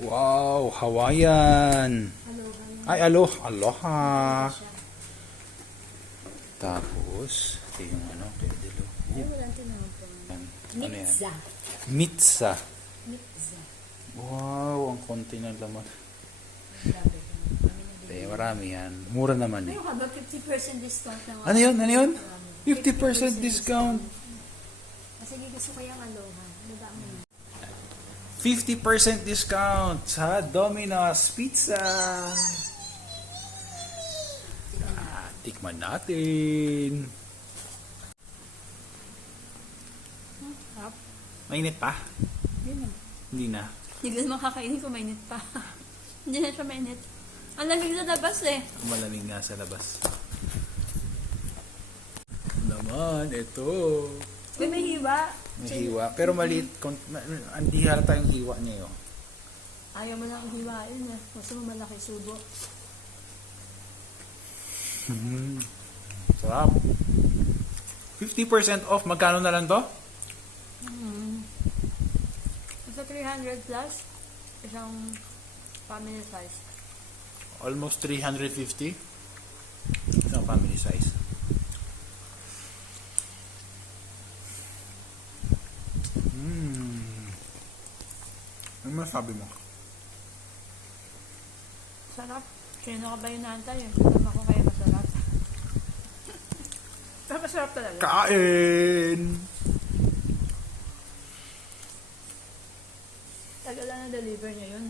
Wow, Hawaiian. Ay, aloha. Tapos, ito yung ano, kaya dilo. Ay, walang tinawag ko. Yan. Ano yan? Mitza. Mitza. Mitza. Wow, ang konti ng laman. Grabe ko. Marami yan. Mura naman eh. Ano ka ba? 50% discount na nga. Ano yun? Ano yun? 50% discount. Sige, gusto ko yung aloha. Baba mo na. 50% discount sa Domino's Pizza. Tikman natin. Sarap. Mainit pa? Hindi na. Hindi na. Hindi ko naman kakainin kung mainit pa. Hindi na siya mainit. Ang lamig sa labas eh. Malamig nga sa labas. Naman, ito. Uy, may hiwa. May hiwa. Pero maliit. Hindi halata yung hiwa niya yun. Ayaw mo lang hiwain eh. Gusto mo malaki subo. Sarap. 50% off. Magkano na lang to? Sa 300 plus, isang family size. Almost 350. Isang family size. Ano masabi mo? Sarap. Sino ka ba yung naantay? Kasama ko kaya masarap. Pero masarap talaga. Kain! Tagal na na-deliver niya yun.